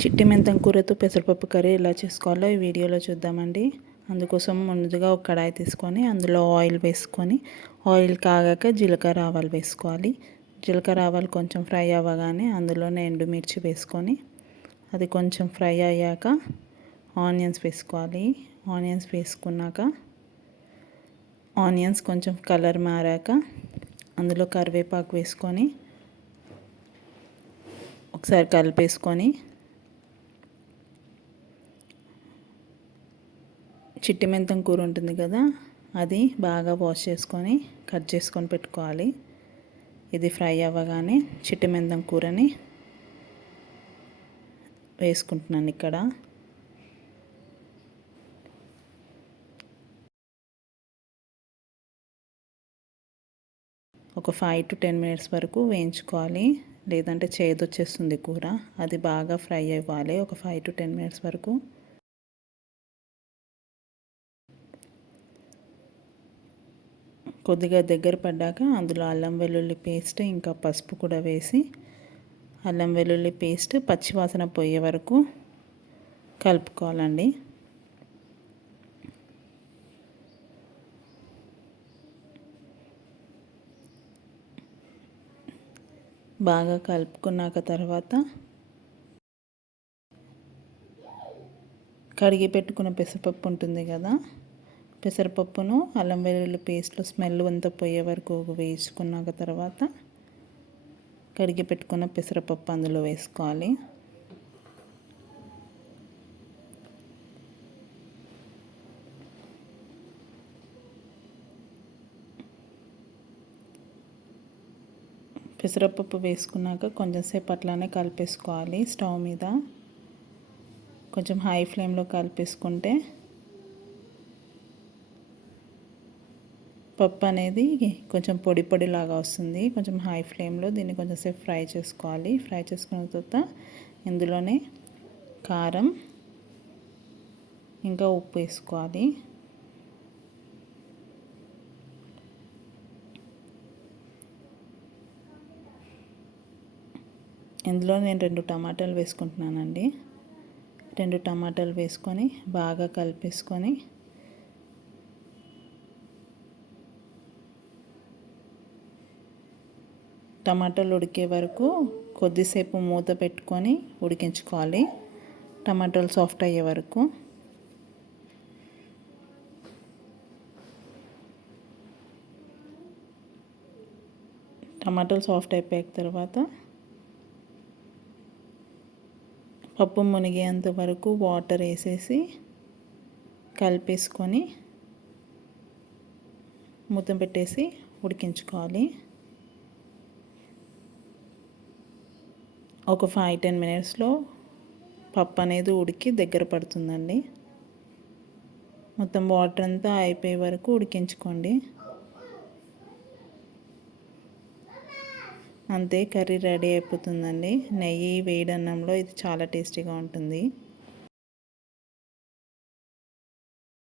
చిట్టి మెంతం కూరతో పెసరపప్పు కర్రీ ఎలా చేసుకోవాలో ఈ వీడియోలో చూద్దామండి. అందుకోసం ముందుగా ఒక కడాయి తీసుకొని అందులో ఆయిల్ వేసుకొని ఆయిల్ కాగాక జీలకర్ర ఆవాలు వేసుకోవాలి. జీలకర్ర ఆవాలు కొంచెం ఫ్రై అవ్వగానే అందులోనే ఎండుమిర్చి వేసుకొని అది కొంచెం ఫ్రై అయ్యాక ఆనియన్స్ వేసుకోవాలి. ఆనియన్స్ వేసుకున్నాక ఆనియన్స్ కొంచెం కలర్ మారాక అందులో కరివేపాకు వేసుకొని ఒకసారి కలిపేసుకొని చిట్టి మెంతం కూర ఉంటుంది కదా, అది బాగా వాష్ చేసుకొని కట్ చేసుకొని పెట్టుకోవాలి. ఇది ఫ్రై అవ్వగానే చిట్టి మెంతం కూరని వేసుకుంటున్నాను ఇక్కడ. ఒక 5 to 10 minutes వరకు వేయించుకోవాలి, లేదంటే చేదు వచ్చేస్తుంది కూర. అది బాగా ఫ్రై అవ్వాలి ఒక 5 to 10 minutes వరకు. కొద్దిగా దగ్గర పడ్డాక అందులో అల్లం వెల్లుల్లి పేస్ట్ ఇంకా పసుపు కూడా వేసి అల్లం వెల్లుల్లి పేస్ట్ పచ్చివాసన పోయే వరకు కలుపుకోవాలండి. బాగా కలుపుకున్నాక తర్వాత కడిగి పెట్టుకున్న పెసరపప్పు ఉంటుంది కదా, పెసరపప్పును అల్లం వెల్లుల్లి పేస్ట్లో స్మెల్ అంతా పోయే వరకు వేసుకున్నాక తర్వాత కడిగి పెట్టుకున్న పెసరపప్పు అందులో వేసుకోవాలి. పెసరపప్పు వేసుకున్నాక కొంచెంసేపు అట్లానే కలిపేసుకోవాలి. స్టవ్ మీద కొంచెం హై ఫ్లేమ్లో కలిపేసుకుంటే పప్పు అనేది కొంచెం పొడి పొడిలాగా వస్తుంది. కొంచెం హై ఫ్లేమ్లో దీన్ని కొంచెంసేపు ఫ్రై చేసుకోవాలి. ఫ్రై చేసుకున్న తర్వాత ఇందులోనే కారం ఇంకా ఉప్పు వేసుకోవాలి. ఇందులో నేను 2 టమాటాలు వేసుకుంటున్నానండి. 2 టమాటాలు వేసుకొని బాగా కలిపేసుకొని టమాటాలు ఉడికే వరకు కొద్దిసేపు మూత పెట్టుకొని ఉడికించుకోవాలి, టమాటాలు సాఫ్ట్ అయ్యే వరకు. టమాటాలు సాఫ్ట్ అయిపోయిన తర్వాత పప్పు మునిగేంత వరకు వాటర్ వేసేసి కలిపేసుకొని మూత పెట్టేసి ఉడికించుకోవాలి. ఒక 5-10 minutesలో పప్పు అనేది ఉడికి దగ్గర పడుతుందండి. మొత్తం వాటర్ అంతా అయిపోయే వరకు ఉడికించుకోండి. అంతే, కర్రీ రెడీ అయిపోతుందండి. నెయ్యి వేడి అన్నంలో ఇది చాలా టేస్టీగా ఉంటుంది.